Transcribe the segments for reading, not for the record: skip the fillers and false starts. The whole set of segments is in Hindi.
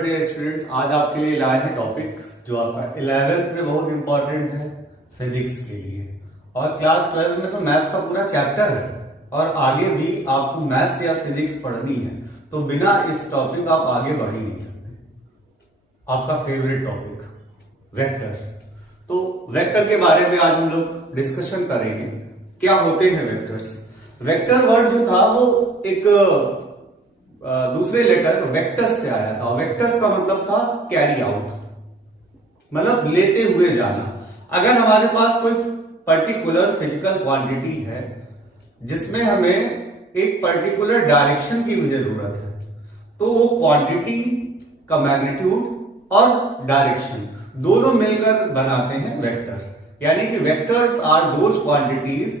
स्टूडेंट्स, आज आपके लिए लाए हैं टॉपिक जो आपका 11th में बहुत इंपॉर्टेंट है फिजिक्स के लिए, और क्लास 12 में तो मैथ्स का पूरा चैप्टर है और आगे भी आपको मैथ्स या फिजिक्स पढ़नी है, तो बिना इस टॉपिक आप आगे बढ़ ही नहीं सकते। आपका फेवरेट टॉपिक वेक्टर। तो वेक्टर के बारे में आज हम लोग डिस्कशन करेंगे। क्या होते हैं वेक्टर्स? वेक्टर वर्ड जो था वो एक दूसरे लेटर वेक्टस से आया था। वेक्टस का मतलब था कैरी आउट, मतलब लेते हुए जाना। अगर हमारे पास कोई पर्टिकुलर फिजिकल क्वांटिटी है जिसमें हमें एक पर्टिकुलर डायरेक्शन की भी जरूरत है, तो वो क्वांटिटी का मैग्नीट्यूड और डायरेक्शन दोनों मिलकर बनाते हैं वेक्टर। यानी कि vectors are those quantities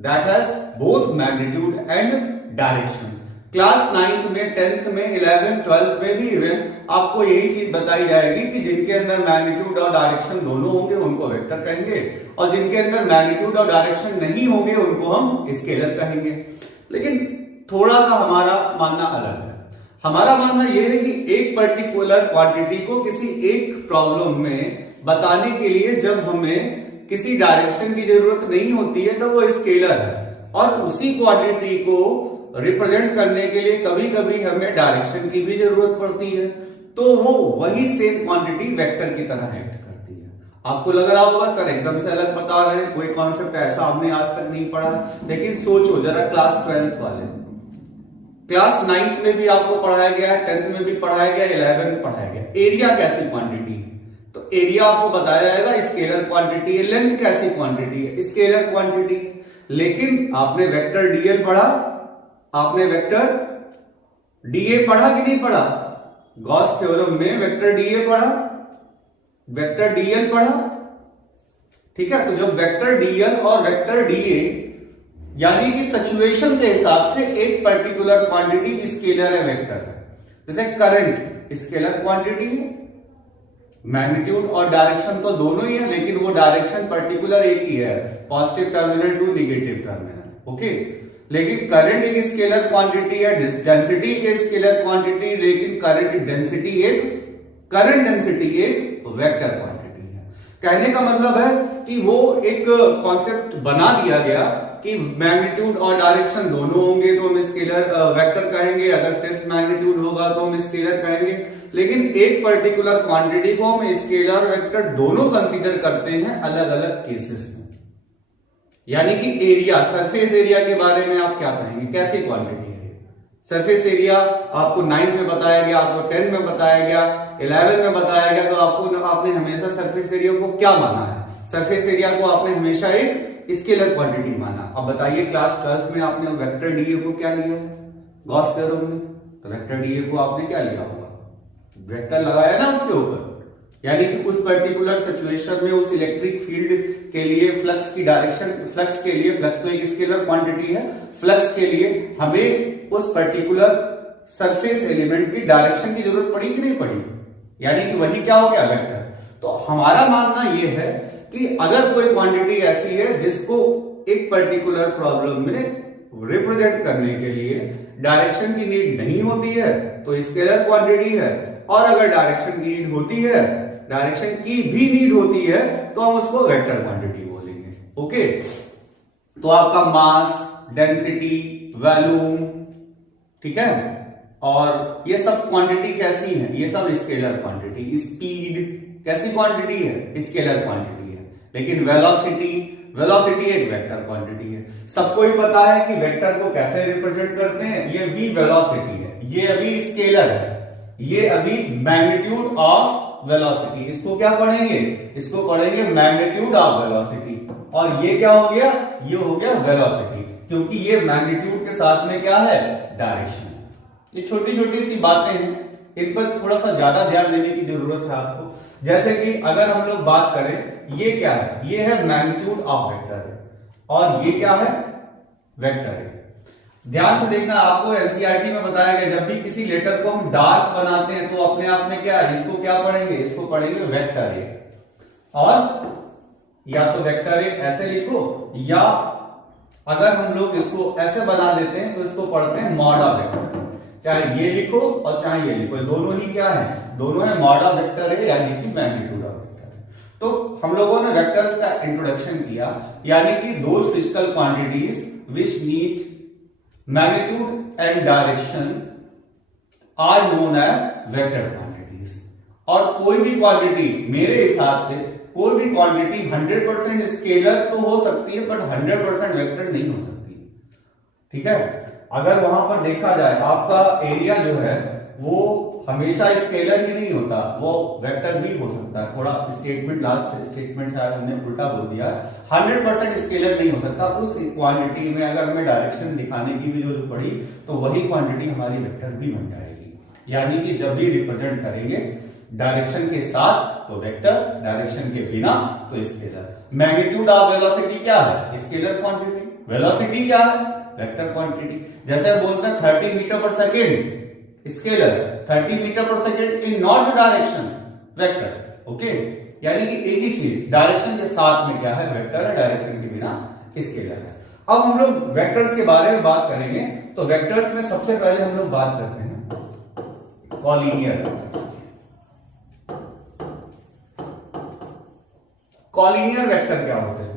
that has both magnitude and direction. Class 9th में, 10th में, 11th, 12th में भी इवन आपको यही चीज बताई जाएगी कि जिनके अंदर मैग्नीट्यूड और डायरेक्शन दोनों होंगे उनको वेक्टर कहेंगे, और जिनके अंदर मैग्नीट्यूड और डायरेक्शन नहीं होंगे उनको हम स्केलर कहेंगे। लेकिन थोड़ा सा हमारा मानना अलग है। हमारा मानना यह है कि एक पर्टिकुलर क्वांटिटी को किसी एक प्रॉब्लम में बताने के लिए जब हमें किसी डायरेक्शन की जरूरत नहीं होती है तो वो स्केलर है, और उसी क्वांटिटी को रिप्रेजेंट करने के लिए कभी कभी हमें डायरेक्शन की भी जरूरत पड़ती है, तो वो वही सेम क्वांटिटी वेक्टर की तरह एक्ट करती है। आपको लग रहा होगा सर एकदम से अलग बता रहे हैं, कोई कॉन्सेप्ट ऐसा हमने आज तक नहीं पढ़ा। लेकिन सोचो जरा, क्लास 12th वाले, क्लास 9th में भी आपको पढ़ाया गया है, 10th में भी पढ़ाया गया, 11th में पढ़ाया गया। एरिया कैसी क्वांटिटी है? तो एरिया आपको बताया जाएगा स्केलर क्वांटिटी है। लेंथ कैसी क्वांटिटी है? Scalar quantity. लेकिन आपने वेक्टर डीएल पढ़ा, आपने वेक्टर डीए पढ़ा कि नहीं पढ़ा? गॉस थ्योरम में वेक्टर डीए पढ़ा, वेक्टर डीएल पढ़ा, ठीक है। तो जब वेक्टर डीएल और वेक्टर डीए यानी कि सिचुएशन के हिसाब से एक पर्टिकुलर क्वांटिटी स्केलर है, वेक्टर है। जैसे करंट स्केलर क्वांटिटी है, मैग्नीट्यूड और डायरेक्शन तो दोनों ही है, लेकिन वो डायरेक्शन पर्टिकुलर एक ही है, positive terminal to negative terminal, okay. लेकिन करंट एक स्केलर क्वांटिटी है, डेंसिटी एक स्केलर क्वांटिटी, लेकिन करंट डेंसिटी एक वेक्टर क्वांटिटी है। कहने का मतलब है कि वो एक कॉन्सेप्ट बना दिया गया कि मैग्नीट्यूड और डायरेक्शन दोनों होंगे तो हम स्केलर वेक्टर कहेंगे, अगर सिर्फ मैग्नीट्यूड होगा तो हम स्केलर कहेंगे। लेकिन एक पर्टिकुलर क्वांटिटी को हम स्केलर वेक्टर दोनों कंसीडर करते हैं अलग अलग केसेस में। यानी कि एरिया, सरफेस एरिया के बारे में आप क्या कहेंगे? कैसी क्वांटिटी है सरफेस एरिया? आपको 9th में बताया गया, आपको 10th में बताया गया, 11th में बताया गया, तो आपने हमेशा सरफेस एरिया को क्या माना है? सरफेस एरिया को आपने हमेशा एक स्केलर क्वांटिटी माना। अब बताइए क्लास 12th में आपने वेक्टर डीए को क्या लिया है गॉस थ्योरम में? तो वेक्टर डीए को आपने क्या लिया होगा? वेक्टर लगाया ना उसके ऊपर। यानी कि उस पर्टिकुलर सिचुएशन में उस इलेक्ट्रिक फील्ड के लिए फ्लक्स की डायरेक्शन, फ्लक्स के लिए, फ्लक्स तो एक स्केलर क्वांटिटी है, फ्लक्स के लिए हमें उस पर्टिकुलर सरफेस एलिमेंट की डायरेक्शन की जरूरत पड़ी कि नहीं पड़ी? यानी कि वही क्या हो गया? वेक्टर। तो हमारा मानना यह है कि अगर कोई क्वांटिटी ऐसी है जिसको एक पर्टिकुलर प्रॉब्लम में रिप्रेजेंट करने के लिए डायरेक्शन की नीड नहीं होती है तो स्केलर क्वांटिटी है, और अगर डायरेक्शन की नीड होती है, डायरेक्शन की भी नीड होती है, तो हम उसको वेक्टर क्वांटिटी बोलेंगे, ओके। तो आपका मास, डेंसिटी, वॉल्यूम, ठीक है, और ये सब क्वांटिटी कैसी है? ये सब स्केलर क्वांटिटी। स्पीड कैसी क्वांटिटी है? स्केलर क्वांटिटी है। लेकिन वेलोसिटी एक वेक्टर क्वांटिटी है। सबको ही पता है कि वेक्टर को कैसे रिप्रेजेंट करते हैं। ये v वेलोसिटी है, ये अभी स्केलर है, ये अभी मैग्नीट्यूड ऑफ वेलोसिटी। इसको क्या पढ़ेंगे? इसको पढ़ेंगे मैग्नीट्यूड ऑफ वेलोसिटी। और ये क्या हो गया? ये हो गया वेलोसिटी, क्योंकि ये मैग्नीट्यूड के साथ में क्या है? डायरेक्शन। ये छोटी छोटी सी बातें हैं, इन पर थोड़ा सा ज्यादा ध्यान देने की जरूरत है आपको। जैसे कि अगर हम लोग बात करें, ये क्या है? ये है मैग्नीट्यूड ऑफ वेक्टर है, और ये क्या है? वेक्टर है। ध्यान से देखना, आपको एनसीईआरटी में बताया गया जब भी किसी लेटर को हम डार्क बनाते हैं तो अपने आप में क्या है? इसको क्या पढ़ेंगे? इसको पढ़ेंगे वेक्टर ए। और या तो वेक्टर ए ऐसे लिखो, या अगर हम लोग इसको ऐसे बना देते हैं तो इसको पढ़ते हैं मॉड ऑफ वेक्टर। चाहे ये लिखो और चाहे ये लिखो, दोनों ही क्या है, दोनों है मॉड ऑफ वेक्टर है, यानी कि मैग्नीट्यूड ऑफ वेक्टर है। तो हम लोगों ने वेक्टर्स का इंट्रोडक्शन किया, यानी कि those physical quantities which need magnitude and direction are known as vector quantities. और कोई भी क्वांटिटी, मेरे हिसाब से कोई भी क्वांटिटी 100% स्केलर तो हो सकती है, बट 100% वेक्टर नहीं हो सकती, ठीक है। अगर वहां पर देखा जाए आपका एरिया जो है वो हमेशा स्केलर ही नहीं होता, वो वेक्टर भी हो सकता है। थोड़ा स्टेटमेंट, लास्ट स्टेटमेंट शायद हमने उल्टा बोल दिया। 100% स्केलर नहीं हो सकता। उस क्वांटिटी में अगर हमें डायरेक्शन दिखाने की भी जरूरत पड़ी तो वही क्वांटिटी हमारी वेक्टर भी बन जाएगी। यानी कि जब भी रिप्रेजेंट करेंगे डायरेक्शन के साथ तो वेक्टर, डायरेक्शन के बिना तो स्केलर। मैग्नीट्यूड ऑफ वेलोसिटी क्या है, स्केलर क्वांटिटी। वेलोसिटी क्या है, वेक्टर क्वांटिटी। जैसे बोलते हैं 30 मीटर पर सेकेंड, स्केलर 30 मीटर पर second in north direction, vector. Okay, यानी कि एक ही चीज डायरेक्शन के साथ में क्या है, वेक्टर है, डायरेक्शन के बिना स्केलर है। अब हम लोग वेक्टर्स के बारे में बात करेंगे। तो वेक्टर्स में सबसे पहले हम लोग बात करते हैं कॉलिनियर वेक्टर्स। कॉलिनियर वेक्टर क्या होते हैं,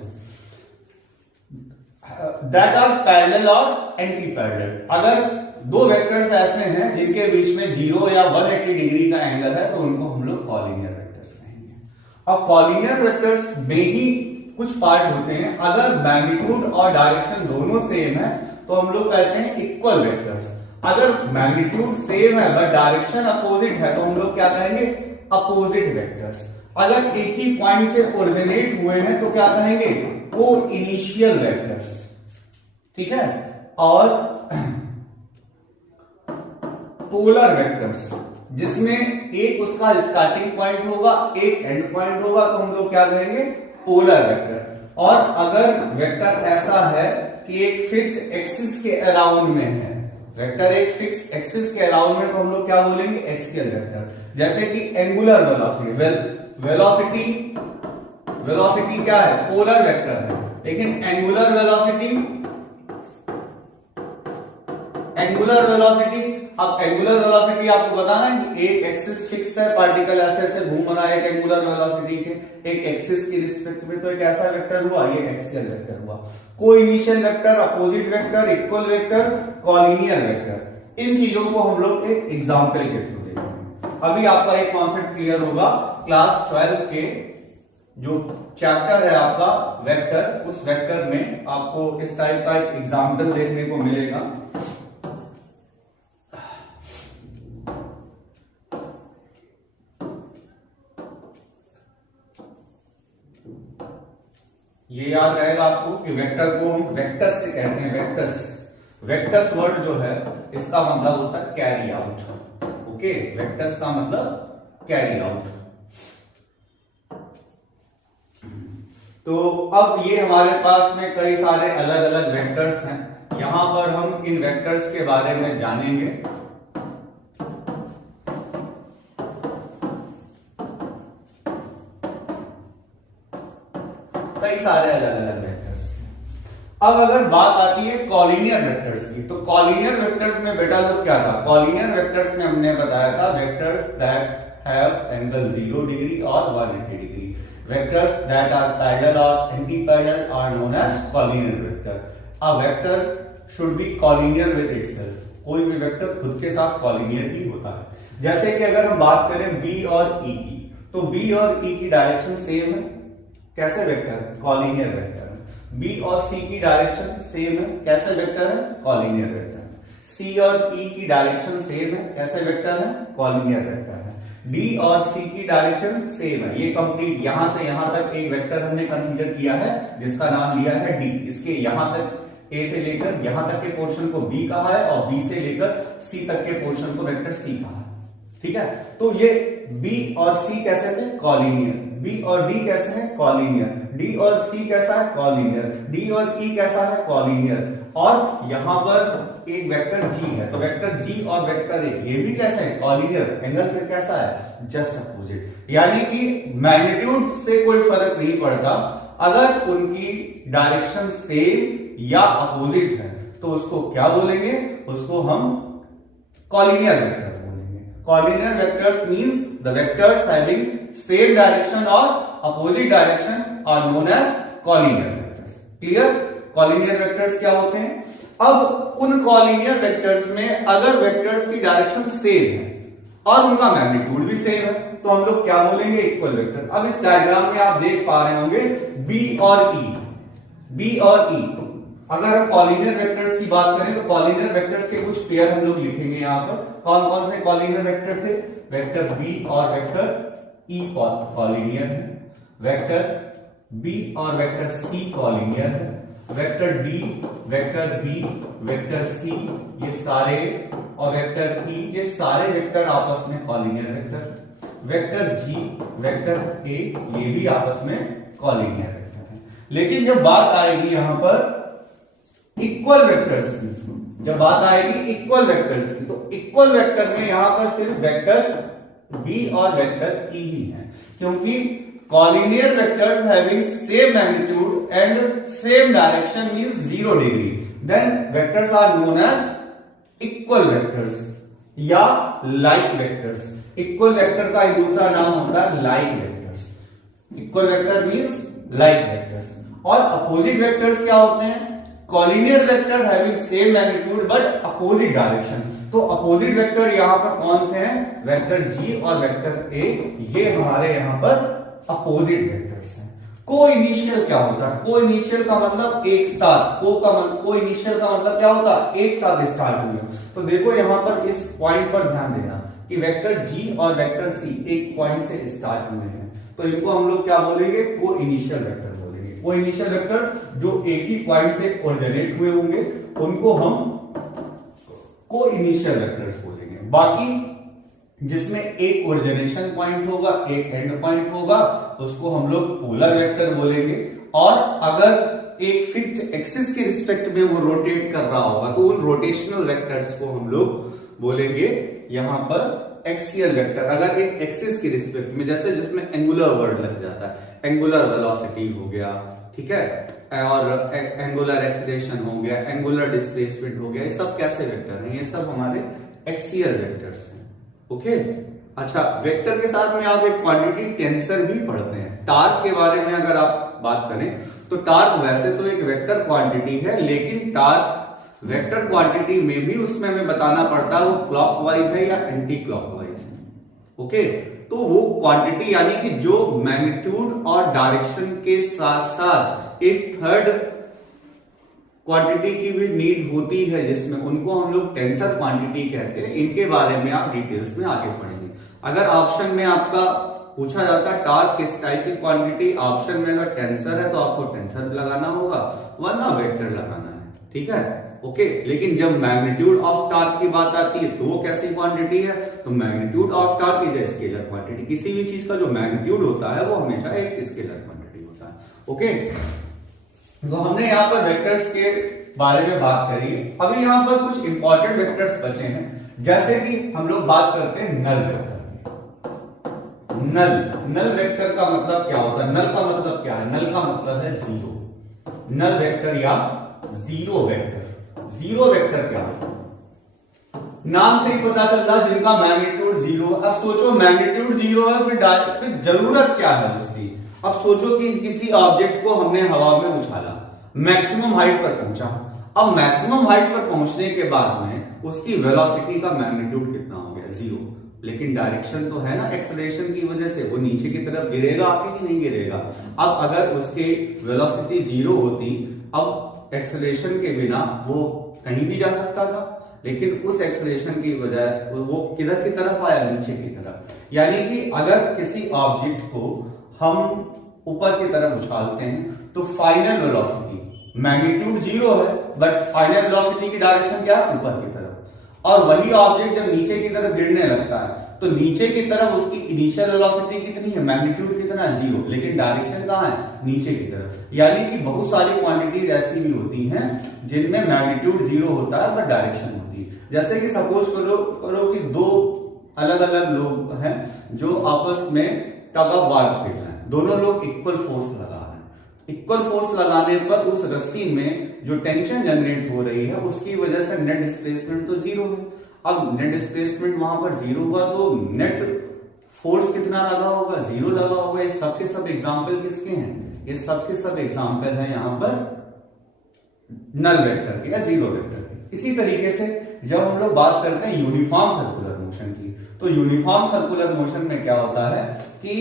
दैट आर पैरेलल और एंटी पैरेलल। अगर दो वेक्टर्स ऐसे हैं जिनके बीच में 0 या 180 डिग्री का एंगल है तो उनको हम लोग कॉलिनियर वेक्टर्स कहेंगे। अब कॉलिनियर वेक्टर्स में ही कुछ पार्ट होते हैं। अगर मैग्नीट्यूड और डायरेक्शन दोनों सेम है तो हम लोग कहते हैं इक्वल वेक्टर्स। अगर मैग्नीट्यूड सेम है बट डायरेक्शन अपोजिट है तो हम लोग क्या कहेंगे, अपोजिट वेक्टर्स। अगर एक ही पॉइंट से ओरिजिनेट हुए हैं तो क्या कहेंगे, को इनिशियल वेक्टर्स, ठीक है। और पोलर वेक्टर्स, जिसमें एक उसका स्टार्टिंग पॉइंट होगा, एक एंड पॉइंट होगा, तो हम लोग क्या कहेंगे, पोलर वेक्टर। और अगर वेक्टर ऐसा है कि एक फिक्स्ड एक्सिस के अराउंड में है, वेक्टर एक फिक्स एक्सिस के अराउंड में, तो हम लोग क्या बोलेंगे, एक्सियल वेक्टर। जैसे कि एंगुलर वेलोसिटी, वेलोसिटी क्या है, पोलर वेक्टर है, लेकिन एंगुलर वेलोसिटी, अब एंगुलर वेलोसिटी आपको बताना है कि एक एक्सिस फिक्स है, पार्टिकल ऐसे ऐसे घूम रहा है एक एंगुलर वेलोसिटी के एक एक्सिस की रिस्पेक्ट में, तो एक ऐसा वेक्टर हुआ, ये एक्सियल वेक्टर हुआ। को initial vector, opposite vector, equal vector, collinear vector, इन चीजों को हम लोग एक एग्जांपल के थ्रू देखेंगे। अभी आपका एक कॉन्सेप्ट क्लियर होगा, क्लास 12 के जो चैप्टर है आपका वेक्टर, उस वेक्टर में आपको इस टाइप का एक एग्जांपल देखने को मिलेगा। ये याद रहेगा आपको कि वेक्टर को हम वेक्टर्स से कहते हैं, वेक्टर्स वर्ड जो है इसका मतलब होता है कैरी आउट। ओके, वेक्टर्स का मतलब कैरी आउट। तो अब ये हमारे पास में कई सारे अलग अलग वेक्टर्स हैं। यहां पर हम इन वेक्टर्स के बारे में जानेंगे। कई सारे अलग अलग वेक्टर्स। अब अगर बात आती है कॉलिनियर वेक्टर्स की, तो कॉलिनियर वेक्टर्स में बेटा लोग क्या था, कॉलिनियर वेक्टर्स में हमने बताया था vectors that have angle 0 degree और 180 degree. Vectors that are parallel और anti parallel are known as collinear vector. A vector should be collinear with itself. कोई भी वेक्टर खुद के साथ कॉलिनियर ही होता है। जैसे कि अगर हम बात करें बी और ई की, तो बी और ई की डायरेक्शन सेम है, कैसे वेक्टर, कॉलिनियर वेक्टर है। बी और सी की डायरेक्शन सेम है, कैसे वेक्टर है, कॉलिनियर वेक्टर है। सी और ई की डायरेक्शन सेम है, कैसे वेक्टर है, कॉलिनियर वेक्टर है। डी और सी की डायरेक्शन सेम है। ये कंप्लीट यहां से यहां तक एक वेक्टर हमने कंसीडर किया है जिसका नाम लिया है डी। इसके यहां तक ए से लेकर यहां तक के पोर्शन को बी कहा है और बी से लेकर सी तक के पोर्शन को वेक्टर सी कहा है, ठीक है। तो ये बी और सी कैसे थे, कॉलिनियर। बी और डी कैसे हैं, कॉलिनियर। डी और सी कैसा है, कॉलिनियर। डी और ई कैसा है, कॉलिनियर। और यहां पर एक वेक्टर जी है, तो वेक्टर जी और वेक्टर ए ये भी कैसे है, कॉलिनियर। एंगल फिर कैसा है, जस्ट अपोजिट। यानी कि मैग्नीट्यूड से कोई फर्क नहीं पड़ता, अगर उनकी डायरेक्शन सेम या अपोजिट है तो उसको क्या बोलेंगे, उसको हम कॉलिनियर वेक्टर बोलेंगे। Collinear vectors means the vectors having same direction और opposite direction are known as collinear vectors. Clear? Collinear vectors क्या होते हैं? अब उन कॉलिनियर वेक्टर्स में अगर वेक्टर्स की डायरेक्शन सेम है और उनका मैग्नीट्यूड भी सेम है तो हम लोग क्या बोलेंगे? Equal vector. अब इस डायग्राम में आप देख पा रहे होंगे बी और ई। अगर हम कॉलिनियर वेक्टर्स की बात करें तो कॉलिनियर वेक्टर्स के कुछ पेयर हम लोग लिखेंगे यहां पर। कौन कौन से कॉलिनियर वेक्टर थे? वेक्टर बी और वेक्टर ई कॉलिनियर है, वेक्टर बी और वेक्टर सी कॉलिनियर है, vector d, vector b, vector c ये सारे और वेक्टर ई ये सारे वेक्टर आपस में collinear vector. Vector ji, vector A ये भी आपस में कॉलिनियर वेक्टर है। लेकिन जब बात आएगी यहां पर इक्वल वेक्टर्स की, जब बात आएगी इक्वल वेक्टर्स की, तो इक्वल वेक्टर में यहां पर सिर्फ वेक्टर बी और वेक्टर ई ही है, क्योंकि collinear vectors having same magnitude and same direction means 0 degree, then vectors are known as equal vectors या like vectors। equal vector का एक दूसरा नाम होता है like vectors। equal vector means like vectors। और opposite vectors क्या होते हैं? collinear vector having same magnitude but opposite direction। तो opposite vector यहां पर कौन से हैं? वेक्टर g और वेक्टर a ये हमारे यहां पर अपोजिट वेक्टर्स हैं। को इनिशियल क्या होता है? को इनिशियल का मतलब एक साथ, को इनिशियल का मतलब क्या होता है? एक साथ स्टार्ट हुए। तो देखो यहां पर इस पॉइंट पर ध्यान देना कि वेक्टर जी और वेक्टर सी एक पॉइंट से स्टार्ट हुए हैं, तो इनको हम लोग क्या बोलेंगे? को इनिशियल वेक्टर बोलेंगे। को इनिशियल वेक्टर जो एक ही पॉइंट से ओरिजिनेट हुए होंगे उनको हम को इनिशियल वेक्टर्स बोलेंगे। बाकी जिसमें एक ओरिजिनेशन पॉइंट होगा, एक एंड पॉइंट होगा, तो उसको हम लोग पोलर वेक्टर बोलेंगे। और अगर एक फिक्स्ड एक्सिस के रिस्पेक्ट में वो रोटेट कर रहा होगा तो उन रोटेशनल वेक्टर्स को हम लोग बोलेंगे यहां पर एक्सियल वेक्टर। अगर एक एक्सिस के रिस्पेक्ट में, जैसे जिसमें एंगुलर वर्ड लग जाता है, एंगुलर वेलोसिटी हो गया, ठीक है, और एंगुलर एक्सीलरेशन हो गया, एंगुलर डिस्प्लेसमेंट हो गया, ये सब कैसे वेक्टर हैं? ये सब हमारे एक्सियल वेक्टर्स हैं। ओके अच्छा, वेक्टर के साथ में आप एक क्वांटिटी टेंसर भी पढ़ते हैं। टार्क के बारे में अगर आप बात करें तो टार्क वैसे तो एक वेक्टर क्वांटिटी है, लेकिन टार्क वेक्टर क्वांटिटी में भी उसमें हमें बताना पड़ता है वो क्लॉकवाइज है या एंटी क्लॉकवाइज है। ओके, तो वो क्वांटिटी यानी कि जो मैग्नीट्यूड और डायरेक्शन के साथ साथ एक थर्ड क्वांटिटी की भी नीड होती है, जिसमें उनको हम लोग टेंसर क्वांटिटी कहते हैं। इनके बारे में आप डिटेल्स में आगे पढ़ेंगे। अगर ऑप्शन में आपका पूछा जाता है टार्क किस टाइप की क्वांटिटी, ऑप्शन में अगर टेंसर है तो आपको टेंसर लगाना होगा, वरना वेक्टर लगाना है, ठीक है। ओके, लेकिन जब मैग्नीट्यूड ऑफ टार्क की बात आती है तो वो कैसी क्वांटिटी है? तो magnitude of torque is a scalar quantity. किसी भी चीज का जो मैग्नीट्यूड होता है वो हमेशा एक स्केलर क्वांटिटी होता है। ओके, तो हमने यहां पर वेक्टर्स के बारे में बात करी। अभी यहां पर कुछ इंपॉर्टेंट वेक्टर्स बचे हैं, जैसे कि हम लोग बात करते हैं नल वेक्टर की। नल वेक्टर का मतलब क्या होता है? नल का मतलब क्या है? नल का मतलब है जीरो। नल वेक्टर या जीरो वेक्टर। जीरो वेक्टर क्या होता है? नाम से ही पता चल रहा है जिनका मैग्नीट्यूड जीरो। अब सोचो मैग्नीट्यूड जीरो है, फिर जरूरत क्या है उसकी? अब सोचो कि किसी ऑब्जेक्ट को हमने हवा में उछाला, मैक्सिमम हाइट पर पहुंचा। अब मैक्सिमम हाइट पर पहुंचने के बाद में उसकी वेलोसिटी का मैग्नीट्यूड कितना हो गया? जीरो। लेकिन डायरेक्शन तो है ना एक्सेलरेशन की वजह से, वो नीचे की तरफ गिरेगा आके कि नहीं गिरेगा? अब अगर उसकी वेलोसिटी जीरो होती, अब एक्सेलरेशन के बिना वो कहीं भी जा सकता था, लेकिन उस एक्सेलरेशन की वजह वो किधर की तरफ आया? नीचे की तरफ। यानी कि अगर किसी ऑब्जेक्ट को हम ऊपर की तरफ उछालते हैं तो फाइनल वेलोसिटी, मैग्नीट्यूड जीरो है बट फाइनल वेलोसिटी की डायरेक्शन क्या है? ऊपर की तरफ। और वही ऑब्जेक्ट जब नीचे की तरफ गिरने लगता है तो नीचे की तरफ उसकी इनिशियल वेलोसिटी कितनी है? मैग्नीट्यूड कितना? जीरो, लेकिन डायरेक्शन कहां है? नीचे की तरफ। यानी कि बहुत सारी क्वांटिटीज ऐसी भी होती हैं जिनमें मैग्नीट्यूड जीरो होता है बट डायरेक्शन होती है। जैसे कि सपोज करो कि दो अलग अलग लोग हैं जो आपस में टग ऑफ वार खेल रहे हैं, दोनों लोग इक्वल फोर्स लगा रहे हैं। इक्वल फोर्स लगाने पर उस रस्सी में जो टेंशन जनरेट हो रही है उसकी वजह से नेट डिस्प्लेसमेंट तो जीरो है। अब नेट डिस्प्लेसमेंट वहां पर 0 हुआ तो नेट फोर्स कितना लगा होगा, 0 लगा होगा। ये सबके सब एग्जाम्पल किसके हैं, ये सबके सब एग्जाम्पल हैं यहां पर नल वेक्टर के या जीरो वेक्टर के। इसी तरीके से जब हम लोग बात करते हैं यूनिफॉर्म सर्कुलर मोशन की, तो यूनिफॉर्म सर्कुलर मोशन में क्या होता है कि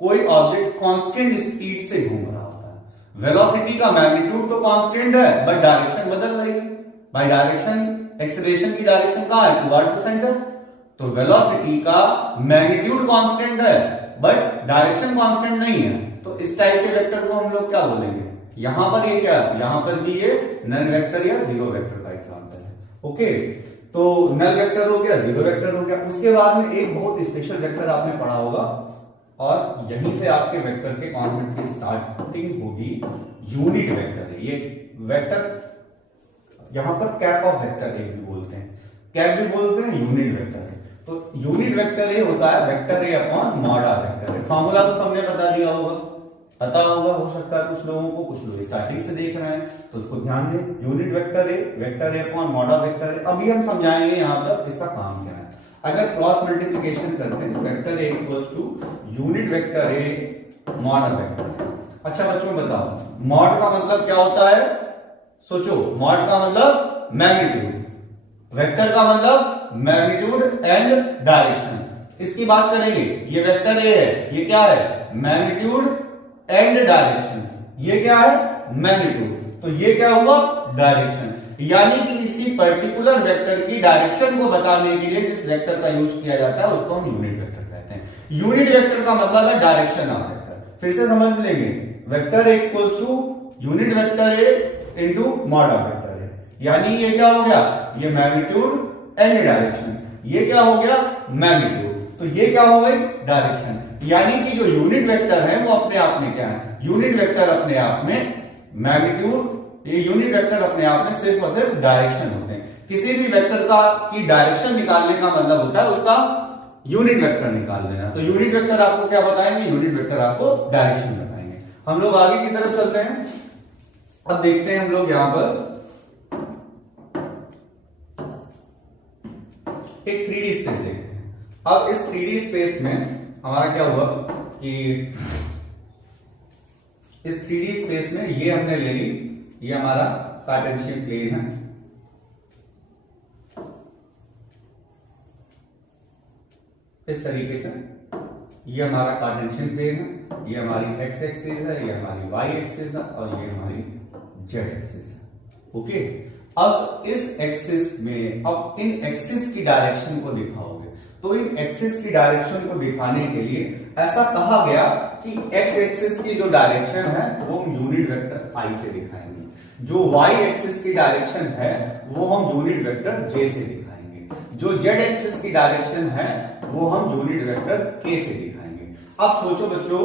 कोई ऑब्जेक्ट कांस्टेंट स्पीड से घूम रहा होता है। वेलोसिटी का मैग्नीट्यूड तो कांस्टेंट है बट डायरेक्शन बदल रही है। बाय डायरेक्शन एक्सेलरेशन की डायरेक्शन कहां है, टुवर्ड्स द सेंटर। तो वेलोसिटी का मैग्नीट्यूड कांस्टेंट है बट डायरेक्शन कांस्टेंट नहीं है। तो इस टाइप के वेक्टर को हम लोग क्या बोलेंगे, यहां पर ये क्या, यहां पर भी ये नल वेक्टर या जीरो वेक्टर का एग्जांपल है। ओके, तो नल वेक्टर हो गया, जीरो वेक्टर हो गया। उसके बाद में एक बहुत स्पेशल वेक्टर आपने पढ़ा होगा और यहीं से आपके वेक्टर के कॉन्सेप्ट की स्टार्टिंग होगी। यूनिट वेक्टर है ये वेक्टर, यहां पर कैप ऑफ वेक्टर एक भी बोलते हैं, कैप भी बोलते हैं, यूनिट वेक्टर है। तो यूनिट वेक्टर ये होता है vector a upon mod r vector है। फॉर्मूला तो सबने बता दिया होगा, पता होगा, हो सकता है कुछ लोगों को, कुछ लोग स्टार्टिंग से देख रहे हैं तो उसको ध्यान दें। Unit vector a upon mod r vector है। अभी हम समझाएंगे यहां पर इसका काम क्या है। अगर क्रॉस मल्टीप्लिकेशन करते हैं तो vector a equals to unit vector a mod r vector. अच्छा बच्चों बताओ, मॉड का मतलब क्या होता है, सोचो। मॉड का मतलब मैग्नीट्यूड, वेक्टर का मतलब मैग्नीट्यूड एंड डायरेक्शन। इसकी बात करेंगे, ये वेक्टर ए है, ये क्या है, मैग्नीट्यूड एंड डायरेक्शन। ये क्या है, मैग्नीट्यूड, तो ये क्या हुआ, डायरेक्शन। यानी कि किसी पर्टिकुलर वेक्टर की डायरेक्शन को बताने के लिए जिस वेक्टर का यूज किया जाता है उसको हम यूनिट वेक्टर कहते हैं। यूनिट वेक्टर का मतलब है डायरेक्शन ऑफ वेक्टर। फिर से समझ लेंगे, vector a equals to unit vector a into mod of vector a. यानी ये क्या हो गया, ये मैग्नीट्यूड एंड डायरेक्शन। ये क्या हो गया, मैग्नीट्यूड, तो ये क्या हो गई, डायरेक्शन। यानी कि जो यूनिट वेक्टर है वो अपने आप में क्या है, यूनिट वेक्टर अपने आप में मैग्नीट्यूड, ये यूनिट वेक्टर अपने आप में सिर्फ और सिर्फ डायरेक्शन होते हैं। किसी भी वेक्टर का की डायरेक्शन निकालने का मतलब होता है उसका यूनिट वेक्टर निकाल देना। तो यूनिट वेक्टर आपको क्या बताएंगे, यूनिट वेक्टर आपको डायरेक्शन बताएंगे। हम लोग आगे की तरफ चलते हैं। अब देखते हैं हम लोग यहां पर एक 3D स्पेस देखते हैं। अब इस 3D स्पेस में हमारा क्या हुआ कि इस 3D स्पेस में ये हमने ले ली, ये हमारा कार्टेशियन प्लेन है। इस तरीके से ये हमारा कार्टेशियन प्लेन है, ये हमारी एक्स एक्सिस है, ये हमारी वाई एक्सिस है और ये हमारी जेड एक्सिस है। ओके, अब इस एक्सिस में अब इन एक्सिस की डायरेक्शन को दिखाओगे तो इन एक्सिस की डायरेक्शन को दिखाने के लिए ऐसा कहा गया कि एक्स एक्सिस की जो डायरेक्शन है वो हम यूनिट वेक्टर आई से दिखाएंगे, जो वाई एक्सिस की डायरेक्शन है वो हम यूनिट वेक्टर जे से दिखाएंगे, जो जेड एक्सिस की डायरेक्शन है वो हम यूनिट वेक्टर के से दिखाएंगे। अब सोचो बच्चों,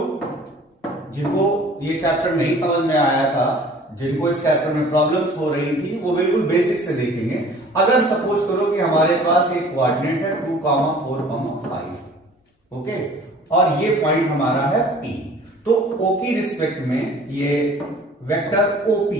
जिनको ये चैप्टर नहीं समझ में आया था, जिनको इस चैप्टर में प्रॉब्लम्स हो रही थी, वो बिल्कुल बेसिक से देखेंगे। अगर सपोज करो कि हमारे पास एक कोऑर्डिनेट है 2, 4, 5, ओके, और ये पॉइंट हमारा है P, तो O की रिस्पेक्ट में ये वेक्टर OP,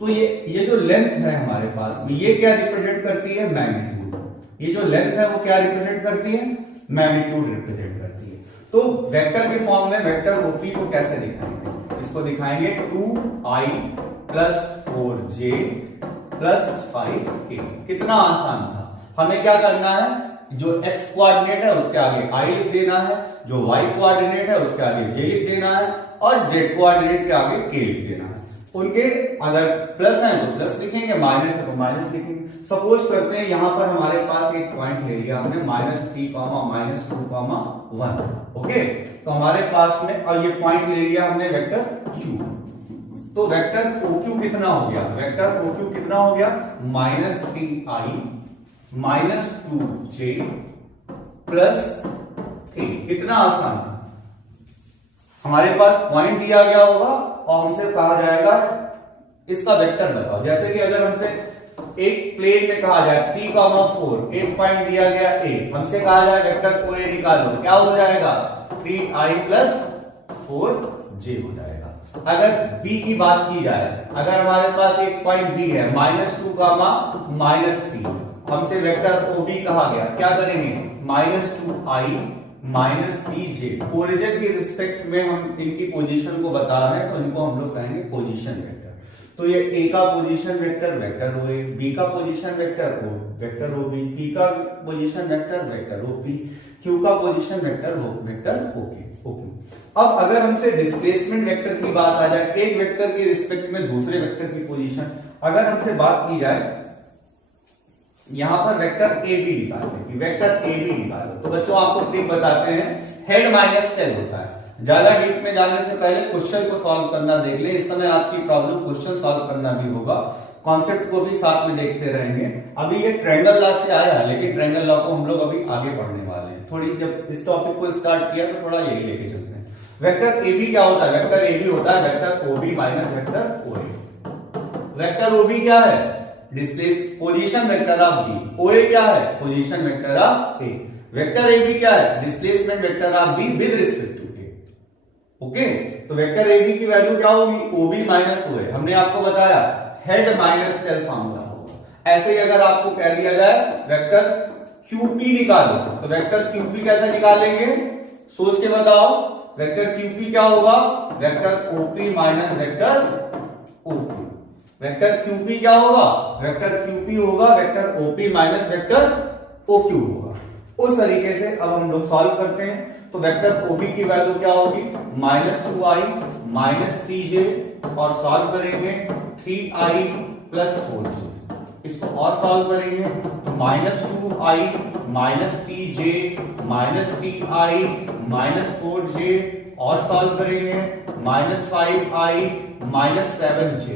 तो ये जो लेंथ है हमारे पास में, ये क्या रिप्रेजेंट करती है, मैग्नीट्यूड। ये जो लेंथ है वो क्या रिप्रेजेंट करती है, मैग्नीट्यूड रिप्रेजेंट करती है। तो वेक्टर के फॉर्म में वेक्टर OP को कैसे दिखाएंगे, इसको दिखाएंगे 2i plus 4j plus 5k। कितना आसान था। हमें क्या करना है, जो x कोऑर्डिनेट है उसके आगे i लिख देना है, जो y कोऑर्डिनेट है उसके आगे j लिख देना है और z कोऑर्डिनेट के आगे k लिख देना है। उनके अगर प्लस है तो प्लस लिखेंगे, माइनस है तो माइनस लिखेंगे। सपोज करते हैं यहां पर हमारे पास एक पॉइंट ले लिया हमने -3, -2, 1, ओके, तो हमारे पास में और ये पॉइंट ले लिया हमने वेक्टर q, तो वेक्टर OQ कितना हो गया, वेक्टर OQ कितना हो गया, -3i -2j प्लस k। कितना आसान था। हमारे पास पॉइंट दिया गया होगा और हमसे कहा जाएगा इसका वेक्टर बताओ। जैसे कि अगर हमसे एक प्लेन में कहा जाए 3, 4, एक पॉइंट दिया गया A, हमसे कहा जाए वेक्टर को A निकालो, क्या हो जाएगा, 3i प्लस 4j हो जाएगा। अगर B की बात की जाए, अगर हमारे पास एक पॉइंट B है -2, -3 हमसे वेक्टर OB कहा गया, क्या करेंगे, -2i -3j, ओरिजिन की रिस्पेक्ट में हम इनकी पोजीशन को बता रहे हैं तो इनको हम लोग कहेंगे पोजीशन वेक्टर। तो ये A का position vector vector OA, B का position vector vector OB, P का position vector vector OP, Q का पोजीशन वेक्टर वेक्टर OQ। अब अगर हमसे डिस्प्लेसमेंट वेक्टर की बात आ जाए, एक वेक्टर की रिस्पेक्ट में दूसरे वेक्टर की पोजीशन अगर हमसे बात की जाए, यहां पर वेक्टर AB निकालने, वेक्टर AB निकालो, तो बच्चों आपको ट्रिक बताते हैं, हेड माइनस टेल होता है। ज्यादा डीप में जाने से पहले क्वेश्चन को सॉल्व करना देख ले, इस समय आपकी प्रॉब्लम क्वेश्चन सॉल्व करना भी होगा, कॉन्सेप्ट को भी साथ में देखते रहेंगे। अभी ये ट्रायंगल लॉ से आया, लेकिन ट्रायंगल लॉ को हम लोग अभी आगे पढ़ने वाले हैं। थोड़ी जब इस टॉपिक को स्टार्ट किया तो थोड़ा यही लेके चलते हैं। वेक्टर AB क्या होता है, वेक्टर AB होता है vector OB minus vector OA। Vector OB क्या है, displace position vector of B, OA क्या है, position vector of A। Vector AB क्या है, displacement vector of B with respect to A। Okay, तो वेक्टर AB की वैल्यू क्या होगी, OB माइनस OA। हमने आपको बताया हेड माइनस टेल फार्मूला होगा। ऐसे ही अगर आपको कह दिया जाए वेक्टर QP निकालो, तो वेक्टर QP कैसे निकालेंगे, सोच के बताओ। वेक्टर QP क्या होगा, vector OP minus vector OQ। Vector QP क्या होगा, वेक्टर QP होगा vector OP minus vector OQ होगा। उस तरीके से अब हम लोग सॉल्व करते हैं। तो वेक्टर OB की वैल्यू क्या होगी, -2i -3j, और सॉल्व करेंगे 3i + 4j। इसको और सॉल्व करेंगे तो -2i -3j -3i -4j, और सॉल्व करेंगे -5i -7j।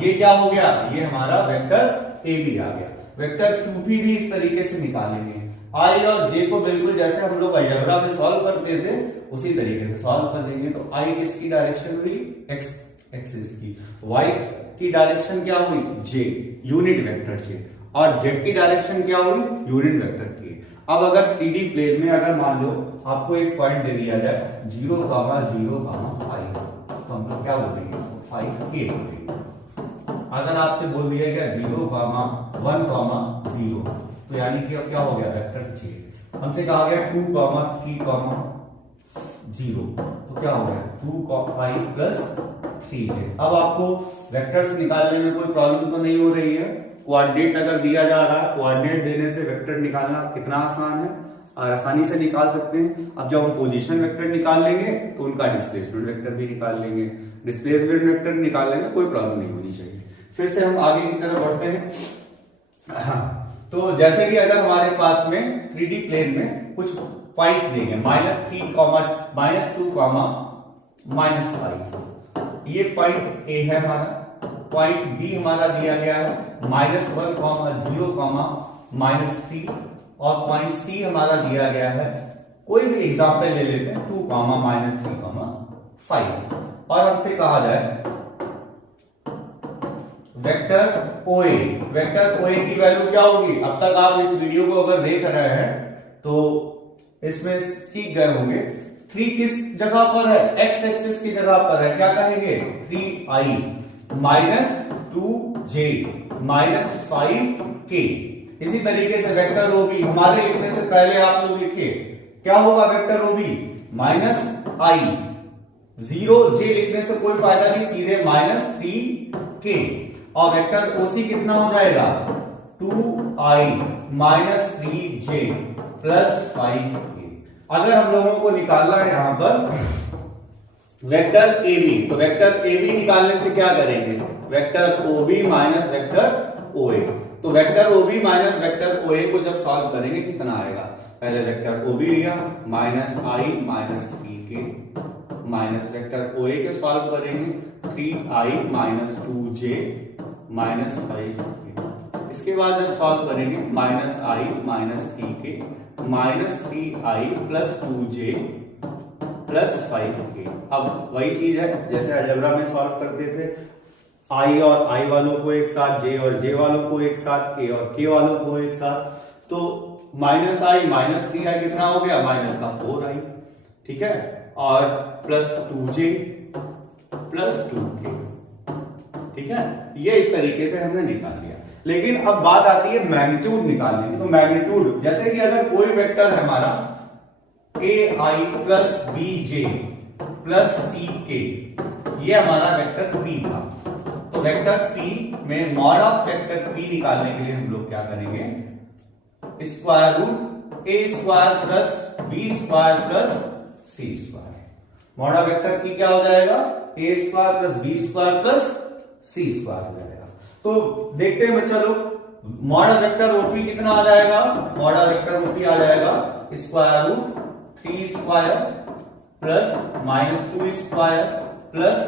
ये क्या हो गया, ये हमारा वेक्टर AB आ गया। वेक्टर QP भी इस तरीके से निकालेंगे, I और J को बिल्कुल जैसे हम लोग अलजेब्रा में सॉल्व करते थे उसी तरीके से सॉल्व कर लेंगे। तो I किसकी डायरेक्शन हुई, x एक्सिस की, Y की डायरेक्शन क्या हुई, J यूनिट वेक्टर J, और Z की डायरेक्शन क्या हुई, यूनिट वेक्टर K। अब अगर 3D प्लेन में अगर मान लो आपको एक पॉइंट दे दिया जाए 0, 0, 5, तो हम लोग क्या बोलेंगे इसको, 5K बोलेंगे। अगर आपसे बोल दिया गया 0, 1, 0, तो यानी कि अब क्या हो गया, वेक्टर J। हमसे कहा गया 2, 3, 0, तो क्या हो गया 2i + 3j। अब आपको वेक्टर्स निकालने में कोई प्रॉब्लम तो नहीं हो रही है। कोऑर्डिनेट अगर दिया जा रहा है, कोऑर्डिनेट देने से वेक्टर निकालना कितना आसान है, और आसानी से निकाल सकते हैं। अब जब हम पोजीशन वेक्टर निकाल लेंगे तो उनका डिस्प्लेसमेंट वेक्टर भी निकाल लेंगे, डिस्प्लेसमेंट वेक्टर निकालने में कोई प्रॉब्लम नहीं होनी चाहिए। फिर से हम आगे की तरफ बढ़ते हैं। तो जैसे कि अगर हमारे पास में 3D प्लेन में कुछ पॉइंट्स देंगे -3, -2, -5, ये पॉइंट A है हमारा, पॉइंट B हमारा दिया गया है -1, 0, -3, और पॉइंट C हमारा दिया गया है, कोई भी एग्जांपल ले लेते हैं 2, -3, 5, और हमसे कहा जाए वेक्टर OA। वेक्टर OA की वैल्यू क्या होगी, अब तक आप इस वीडियो को अगर देख रहे हैं तो इसमें सीख गए होंगे 3 किस जगह पर है, x एक्सिस की जगह पर है, क्या कहेंगे 3i -2j -5k। इसी तरीके से वेक्टर OB हमारे लिखने से पहले आप लोग लिखिए, क्या होगा वेक्टर OB, -i, 0j लिखने से कोई फायदा नहीं, सीधे -3k, और वेक्टर OC कितना हो जाएगा 2i -3j + 5k। अगर हम लोगों को निकालना है यहां पर वेक्टर AB, तो वेक्टर AB निकालने से क्या करेंगे, vector OB minus vector OA। तो vector OB minus vector OA को जब सॉल्व करेंगे कितना आएगा, पहले वेक्टर OB लिया -i -3k, minus vector OA के सॉल्व करेंगे 3i -2j -5k। इसके बाद जब सॉल्व करेंगे -i -3k -3i + 2j + 5k। अब वही चीज है जैसे अलजेब्रा में सॉल्व करते थे, i और i वालों को एक साथ, j और j वालों को एक साथ, k और k वालों को एक साथ। तो -i -3i कितना हो गया, -4i, ठीक है, और +2j + 2k, ठीक है। ये इस तरीके से हमने निकाल लिया। लेकिन अब बात आती है मैग्नीट्यूड निकालने की। तो मैग्नीट्यूड जैसे कि अगर कोई वेक्टर है हमारा A I plus B J plus C K, ये हमारा वेक्टर पी था। तो वेक्टर पी में मॉड ऑफ वेक्टर पी निकालने के लिए हम लोग क्या करेंगे, square root A square plus B square plus C square. Mod of vector P क्या हो जाएगा, A square plus B square plus C square हो जाएगा। तो देखते हैं बच्चा लोग, मॉड ऑफ वेक्टर ओपी कितना आ जाएगा, मॉड ऑफ वेक्टर ओपी आ जाएगा square root 3 square plus -2 square plus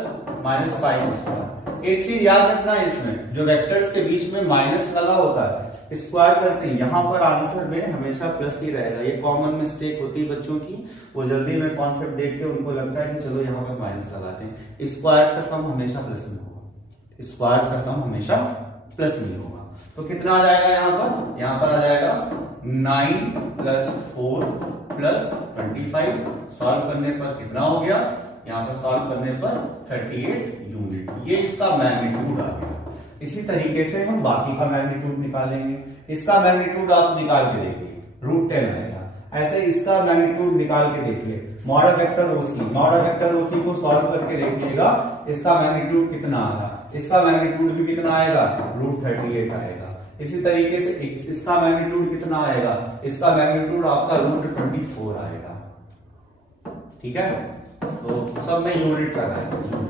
-5 square. एक चीज याद रखना है, इसमें जो वेक्टर्स के बीच में माइनस लगा होता है स्क्वायर करते हैं, यहां पर आंसर में हमेशा प्लस ही रहेगा। ये कॉमन मिस्टेक होती है बच्चों की, वो जल्दी में कॉन्सेप्ट देख के उनको लगता है कि चलो यहाँ पर माइनस लगाते हैं। स्क्वायर का सम हमेशा प्लस में होगा, स्क्वायर का सम हमेशा प्लस में होगा। तो कितना आ जाएगा यहाँ पर आ जाएगा 9 प्लस 4 प्लस 25। सॉल्व करने पर कितना हो गया, यहाँ पर सॉल्व करने पर 38 यूनिट। ये इसका मैग्नीट्यूड आ गया। इसी तरीके से हम बाकी का मैग्नीट्यूड निकालेंगे। इसका मैग्नीट्यूड आप निकाल के देखिए, √10 आएगा। ऐसे इसका मैग्नीट्यूड निकाल के देखिए, mod of vector OC, mod of vector OC को सॉल्व करके देखिएगा इसका मैग्नीट्यूड कितना आएगा। इसका मैग्नीट्यूड भी कितना आएगा, √38 आएगा। इसी तरीके से इसका मैग्नीट्यूड कितना आएगा, इसका मैग्नीट्यूड आपका √24 आएगा। ठीक है, तो सब में यूनिट लगाएंगे।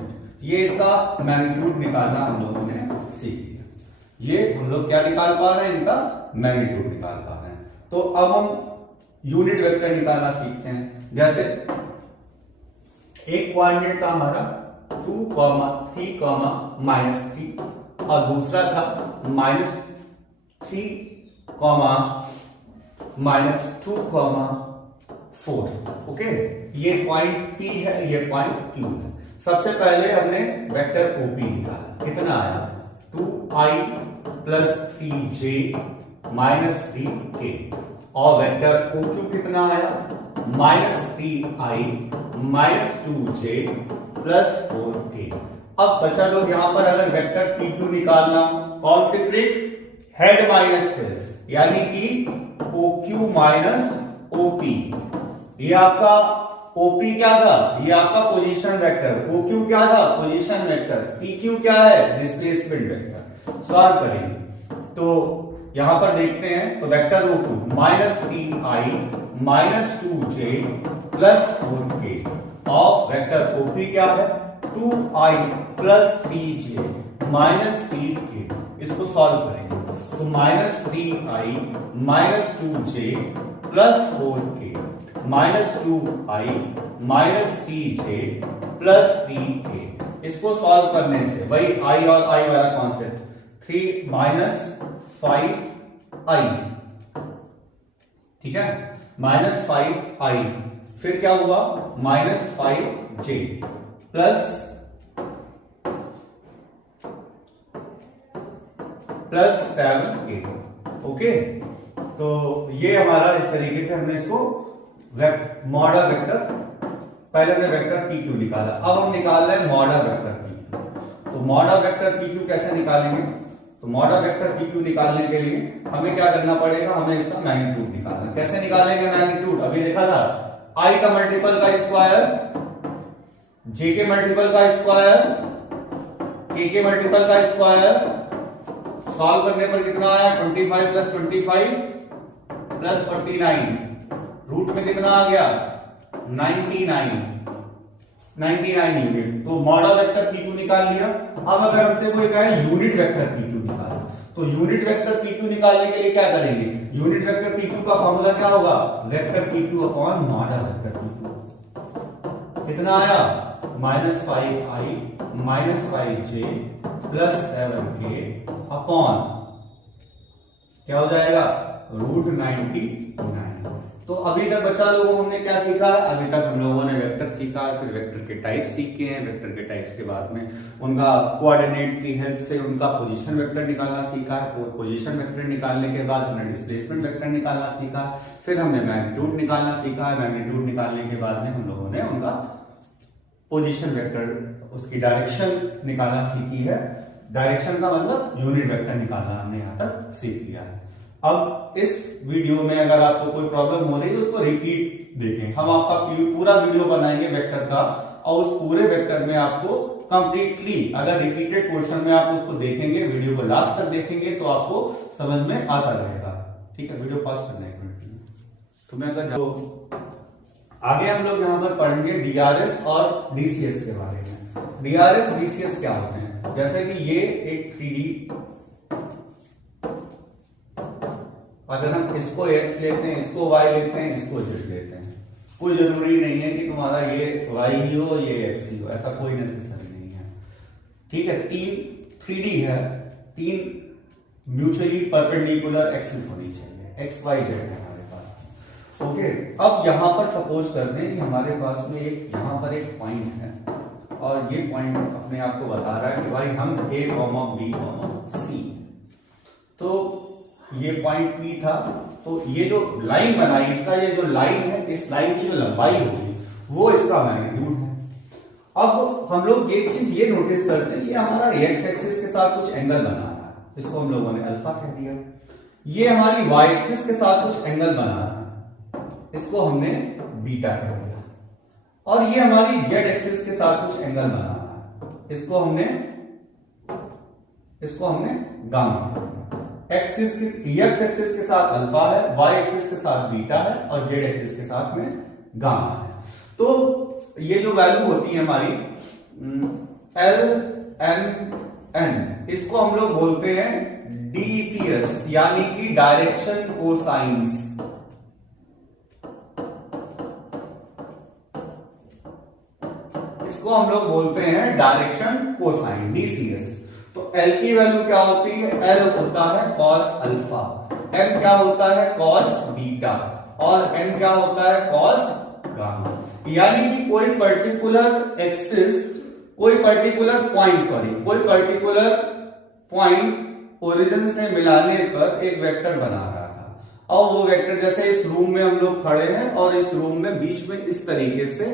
ये इसका मैग्नीट्यूड निकालना हम लोगों ने सीख लिया। ये हम लोग क्या निकाल पा रहे हैं, इनका मैग्नीट्यूड निकाल पा रहे हैं। तो अब हम यूनिट वेक्टर निकालना सीखते हैं। जैसे एक कोऑर्डिनेट था हमारा 2, 3, -3 और दूसरा था -3, -2, 4। ओके, ये पॉइंट P है, ये पॉइंट Q है। सबसे पहले हमने वेक्टर OP निकाला, कितना आया 2i plus 3j minus 3k, और वेक्टर OQ कितना आया -3i minus 2j plus 4k। अब बच्चा लोग यहां पर अगर वेक्टर PQ निकालना, कौन सी ट्रिक, हेड माइनस टेल, यानी कि OQ माइनस OP। ये आपका OP क्या था, ये आपका पोजीशन वेक्टर, OQ क्या था, पोजीशन वेक्टर, PQ क्या है, डिस्प्लेसमेंट वेक्टर। सॉल्व करेंगे तो यहां पर देखते हैं, तो vector OQ -3i minus 2j plus 4k, और वेक्टर OP क्या है 2i plus 3j minus 3k। इसको सॉल्व करेंगे तो -3i minus 2j plus 4k -2i minus 3j plus 3k। इसको सॉल्व करने से वही i और i वाला कॉन्सेप्ट, 3 -5i, ठीक है, -5i, फिर क्या हुआ -5j प्लस 7k। ओके, तो ये हमारा इस तरीके से हमने इसको मॉड ऑफ वेक्टर, पहले हमने वेक्टर PQ निकाला, अब हम निकाल रहे हैं मॉड ऑफ वेक्टर PQ। तो मॉड ऑफ वेक्टर PQ कैसे निकालेंगे, तो मॉड ऑफ वेक्टर PQ निकालने के लिए हमें क्या करना पड़ेगा, हमें इसका मैग्नीट्यूड निकालना। कैसे निकालेंगे मैग्नीट्यूड, अभी देखा था, i का मल्टीपल का स्क्वायर, j के मल्टीपल का स्क्वायर, k के मल्टीपल का स्क्वायर। सॉल्व करने पर कितना आया 25 प्लस 25 प्लस 49, रूट में कितना आ गया 99 यूनिट। तो मॉडल वेक्टर PQ निकाल लिया। अब अगर हमसे कोई कहे यूनिट वेक्टर PQ निकाल, तो यूनिट वेक्टर PQ निकालने के लिए क्या करेंगे, यूनिट वेक्टर PQ का फॉर्मूला क्या होगा, vector PQ upon model vector PQ। कितना आया -5i minus 5j plus 7k upon क्या हो जाएगा √99। तो अभी तक बच्चा लोगों हमने क्या सीखा है, अभी तक हम लोगों ने वेक्टर सीखा है, फिर वेक्टर के टाइप सीखे हैं, वेक्टर के टाइप्स के बाद में उनका कोऑर्डिनेट की हेल्प से उनका पोजीशन वेक्टर निकालना सीखा है। पोजीशन वेक्टर निकालने के बाद हमने डिस्प्लेसमेंट वेक्टर निकालना सीखा, फिर हमने मैग्नीट्यूड निकालना सीखा है। मैग्नीट्यूड निकालने के बाद में हम लोगों ने उनका पोजीशन वेक्टर, उसकी डायरेक्शन निकालना सीखी है। डायरेक्शन का मतलब यूनिट वेक्टर निकालना हमने यहाँ तक सीख लिया है। अब इस वीडियो में अगर आपको कोई प्रॉब्लम हो रही है तो उसको रिपीट देखें। हम आपका पूरा वीडियो बनाएंगे वेक्टर का, और उस पूरे वेक्टर में आपको कंप्लीटली अगर रिपीटेड पोर्शन में आप उसको देखेंगे, वीडियो को लास्ट तक देखेंगे तो आपको समझ में आता रहेगा। ठीक है, वीडियो पॉज करना है 1 मिनट के लिए। तो मैं अगर आगे हम लोग यहाँ पर पढ़ेंगे डीआरएस और डीसीएस के बारे में। डीआरएस डीसीएस क्या होते हैं? जैसे कि ये एक 3D, अगर हम इसको x लेते हैं, इसको y लेते हैं, इसको z लेते हैं, कोई जरूरी नहीं है कि तुम्हारा ये y ही हो ये x ही हो, ऐसा कोई नेसेसरी नहीं है। ठीक है, 3D है, 3 म्यूचुअली परपेंडिकुलर एक्सिस होनी चाहिए, x y z है हमारे पास। ओके, अब यहां पर सपोज करते हैं कि हमारे पास में एक यहां पर एक पॉइंट है, और ये पॉइंट अपने आप को बता रहा है कि भाई हम a, b, c, तो ये पॉइंट P था, तो ये जो लाइन बनाई, इसका ये जो लाइन है, इस लाइन की जो लंबाई होगी वो इसका मैग्नीट्यूड है। अब हम लोग एक चीज ये नोटिस करते हैं, ये हमारा x एक्सिस के साथ कुछ एंगल बना रहा है, इसको हम लोगों ने अल्फा कह दिया। ये हमारी y एक्सिस के साथ कुछ एंगल बना रहा है, इसको हमने बीटा कह दिया। और ये हमारी z एक्सिस के साथ कुछ एंगल बना रहा है, इसको हमने गामा कह दिया। x एक्सिस के साथ अल्फा है, y एक्सिस के साथ बीटा है, और z एक्सिस के साथ में गामा है। तो ये जो वैल्यू होती है हमारी L, M, N, इसको हम लोग बोलते हैं DCS, यानी कि डायरेक्शन कोसाइंस। इसको हम लोग बोलते हैं डायरेक्शन कोसाइन, DCS। तो L की वैल्यू क्या होती है? L होता है cos अल्फा, M क्या होता है? cos बीटा, और N क्या होता है? cos gamma. यानी कि कोई पर्टिकुलर एक्सिस, कोई पर्टिकुलर पॉइंट ओरिजिन से मिलाने पर एक वेक्टर बना रहा था, और वो वेक्टर जैसे इस रूम में हम लोग खड़े हैं, और इस रूम में बीच में इस तरीके से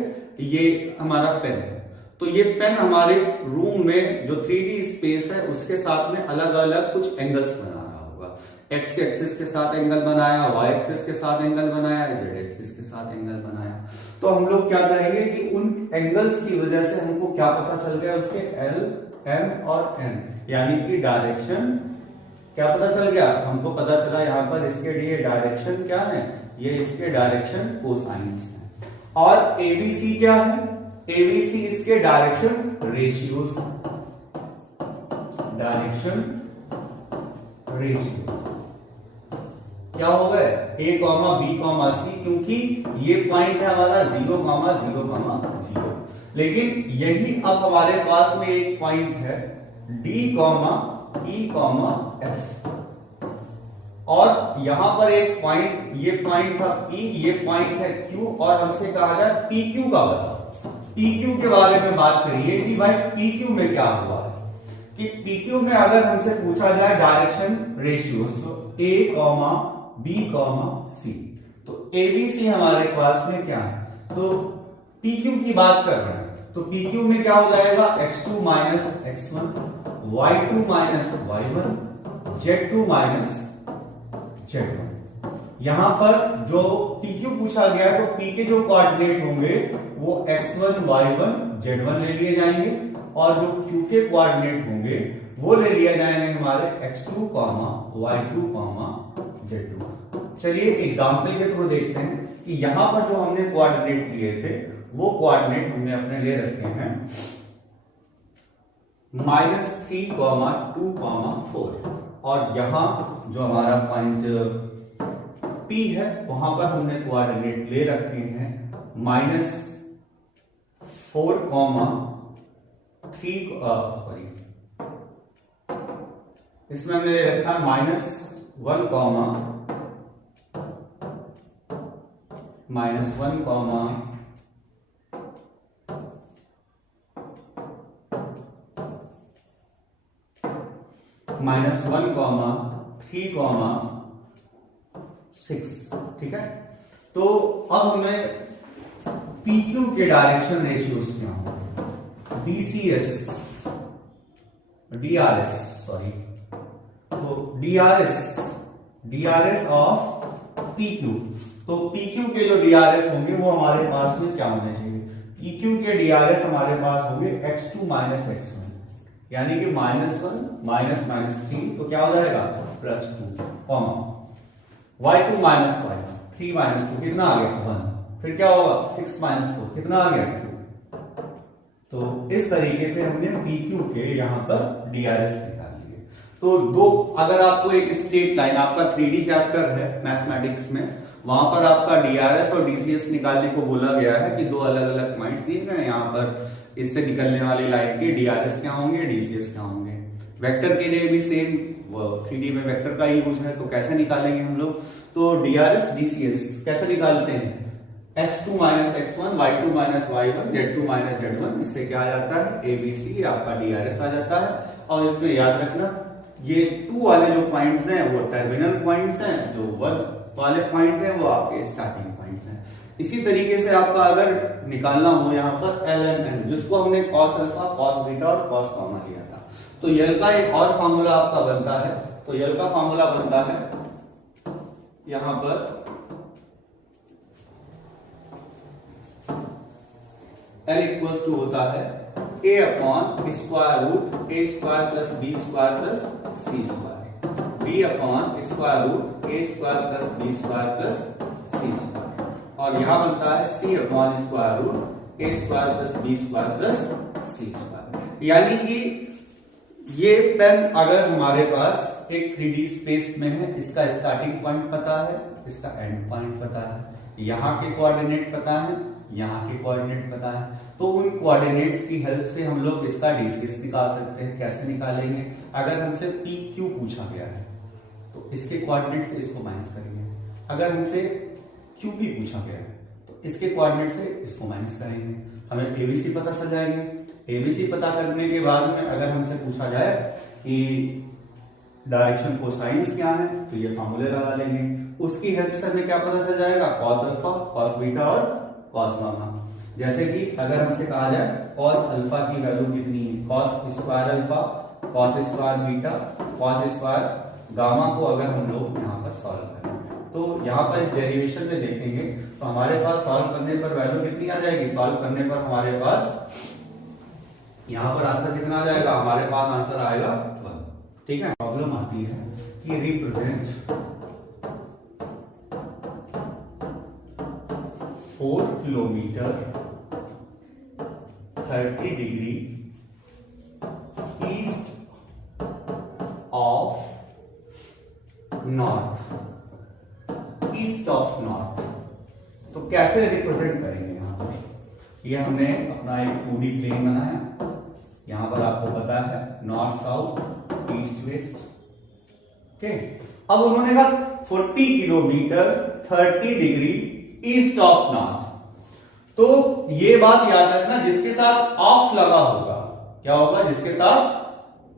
ये हमारा पेन है, तो ये पेन हमारे रूम में जो 3D स्पेस है उसके साथ में अलग अलग कुछ एंगल्स बना रहा होगा। x एक्सिस के साथ एंगल बनाया, y एक्सिस के साथ एंगल बनाया, z एक्सिस के साथ एंगल बनाया। तो हम लोग क्या करेंगे कि उन एंगल्स की वजह से हमको क्या पता चल गया, उसके L, M और N, यानी कि डायरेक्शन क्या पता चल गया हमको? पता चला यहाँ पर इसके लिए डायरेक्शन क्या है, ये इसके डायरेक्शन कोसाइंस है। और ABC क्या है? ABC इसके डायरेक्शन रेशियोस, डायरेक्शन रेशियो क्या हो गए? A, B, C, क्योंकि ये पॉइंट है हमारा 0, 0, 0। लेकिन यही अब हमारे पास में एक पॉइंट है D, E, F, और यहां पर एक पॉइंट, ये पॉइंट था P, ये पॉइंट है Q, और हमसे कहा जाए PQ का बताओ। PQ के बारे में बात करिए कि भाई PQ में क्या हुआ है, कि PQ में अगर हमसे पूछा जाए डायरेक्शन रेशियोस, तो A, B, C, तो ABC हमारे पास में क्या है? तो PQ की बात कर रहे हैं, तो PQ में क्या हो जाएगा? x2 minus x1, y2 minus y1, z2 minus z1। यहां पर जो PQ पूछा गया है, तो P के जो कोऑर्डिनेट होंगे वो x1, y1, z1 ले लिए जाएंगे, और जो Q के कोऑर्डिनेट होंगे वो ले लिए जाएंगे हमारे x2, y2, z2। चलिए एग्जांपल के थ्रू देखते हैं कि यहां पर जो हमने कोऑर्डिनेट लिए थे वो कोऑर्डिनेट हमने अपने ले रखे हैं -3, 2, 4, और यहां जो हमारा पॉइंट P है वहां पर हमने कोऑर्डिनेट ले रखे हैं -4, 3, इसमें हमने ले रखा है -1, -1, 3, 6। ठीक है, तो अब हमें PQ के डायरेक्शन रेशियोस क्या होंगे? DCS DRS, सॉरी, तो DRS ऑफ PQ, तो PQ के जो DRS होंगे वो हमारे पास में क्या होने चाहिए? PQ के DRS हमारे पास होंगे x2 माइनस x1, यानी कि -1 -3, तो क्या हो जाएगा +2, कॉमा y2 माइनस y, 3 - 2 कितना आ गया 1, फिर क्या होगा 6 - 4 कितना आ गया 2। तो इस तरीके से हमने PQ के यहां पर DRS निकाल लिए। तो दो, अगर आपको एक स्ट्रेट लाइन, आपका 3D चैप्टर है मैथमेटिक्स में, वहां पर आपका DRS और DCS निकालने को बोला गया है कि दो अलग अलग पॉइंट्स दिए गए, यहाँ पर इससे निकलने वाली लाइन के DRS क्या होंगे, DCS क्या होंगे। वेक्टर के लिए भी सेम 3D में वेक्टर का यूज है, तो कैसे निकालेंगे हम लोग? तो DRS DCS कैसे निकालते हैं? x2 minus x1, y2 minus y1, z2 minus z1, इससे क्या आ जाता है ABC, आपका DRS आ जाता है। और इसमें याद रखना ये 2 वाले जो पॉइंट्स हैं वो टर्मिनल पॉइंट्स हैं, जो 1 वाले पॉइंट हैं वो आपके स्टार्टिंग पॉइंट्स हैं। इसी तरीके से आपका अगर निकालना हो यहाँ पर LMN, जिसको हमने cos अल्फा, cos बीटा और cos गामा लिया था, तो यल का एक और फॉर्मूला आपका बनता है। तो यल का फॉर्मूला बनता है यहां पर L इक्वल्स टू होता है a upon square root a square plus b square plus c square, b upon square root a square plus b square plus c square, और यहां बनता है c upon square root a square plus b square plus c square. यानी कि ये पेन अगर हमारे पास एक 3D स्पेस में है, इसका स्टार्टिंग पॉइंट पता है, इसका एंड पॉइंट पता है, यहाँ के कोऑर्डिनेट पता है, यहाँ के कोऑर्डिनेट पता है, तो उन कोऑर्डिनेट्स की हेल्प से हम लोग इसका DCS निकाल सकते हैं। कैसे निकालेंगे? अगर हमसे PQ पूछा गया है तो इसके कोऑर्डिनेट से इसको माइनस करेंगे, अगर हमसे QP पूछा गया है तो इसके कोऑर्डिनेट से इसको माइनस करेंगे, हमें ABC पता चल जाएंगे। ABC पता करने के बाद में अगर हमसे पूछा जाए कि डायरेक्शन कोसाइंस क्या है, तो ये फॉर्मूले लगा लेंगे, उसकी हेल्प से हमें क्या पता चल जाएगा, cos अल्फा, cos बीटा और cos गामा। जैसे कि अगर हमसे कहा जाए cos अल्फा की वैल्यू कितनी है, cos square alpha, cos square beta, cos square gamma को अगर हम लोग यहाँ पर सॉल्व करें, तो यहाँ पर इस डेरिवेशन में देखेंगे तो हमारे पास सॉल्व करने पर वैल्यू कितनी आ जाएगी, सॉल्व करने पर हमारे पास यहाँ पर आंसर कितना आ जाएगा, हमारे पास आंसर आएगा 1। ठीक है। प्रॉब्लम आती है कि represent 4 kilometre 30 degree east of north, east of north, तो कैसे रिप्रेजेंट करेंगे? यहां पर ये हमने अपना एक 2D प्लेन बनाया, यहां पर आपको पता है north south east west. Okay, अब उन्होंने कहा 40 kilometre 30 degree east of north, तो ये बात याद रखना, जिसके साथ ऑफ लगा होगा, क्या होगा, जिसके साथ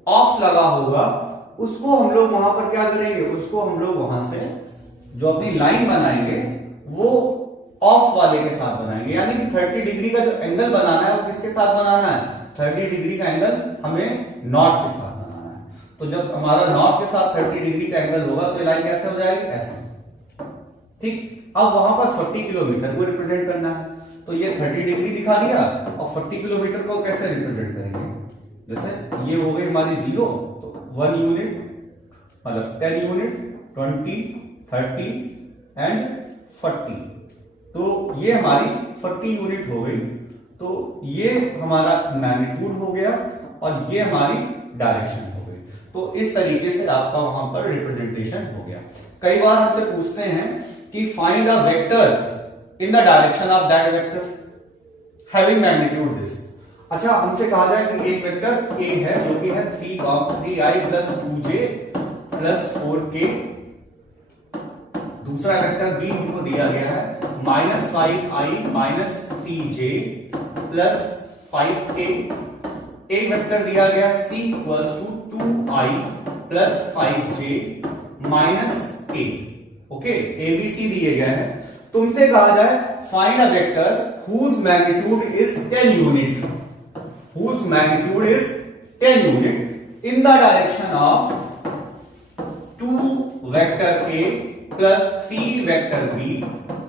ऑफ लगा होगा उसको हम लोग वहां पर क्या करेंगे, उसको हम लोग वहां से जो अपनी लाइन बनाएंगे वो ऑफ वाले के साथ बनाएंगे। यानी कि 30 डिग्री का जो एंगल बनाना है वो किसके साथ बनाना है, 30 डिग्री का एंगल हमें नॉर्थ के साथ बनाना है। तो जब हमारा नॉर्थ के साथ 30 डिग्री का एंगल होगा तो लाइन कैसे हो जाएगी, ऐसे। ठीक, अब वहां पर 40 किलोमीटर को रिप्रेजेंट करना है, तो ये 30 डिग्री दिखा दिया, और 40 किलोमीटर को कैसे रिप्रेजेंट करेंगे, जैसे ये हो गई हमारी 0, तो 1 यूनिट मतलब 10 यूनिट 20 30 एंड 40, तो ये हमारी 40 यूनिट हो गई। तो ये हमारा मैग्नीट्यूड हो गया और ये हमारी डायरेक्शन हो गई। तो इस तरीके से आपका वहां पर रिप्रेजेंटेशन हो गया। कई बार हमसे पूछते हैं कि find a vector in the direction of that vector having magnitude this. अच्छा, हमसे कहा जाए कि एक वेक्टर a है जो कि है 3i plus 2j plus 4k, दूसरा वेक्टर b हमको दिया गया है -5i minus 3j plus 5k, एक वेक्टर दिया गया c equals to 2i plus 5j minus k। Okay, abc दिए गए हैं। तुमसे कहा जाए find a vector whose magnitude is 10 unit, whose magnitude is 10 unit, in the direction of 2 vector a plus 3 vector b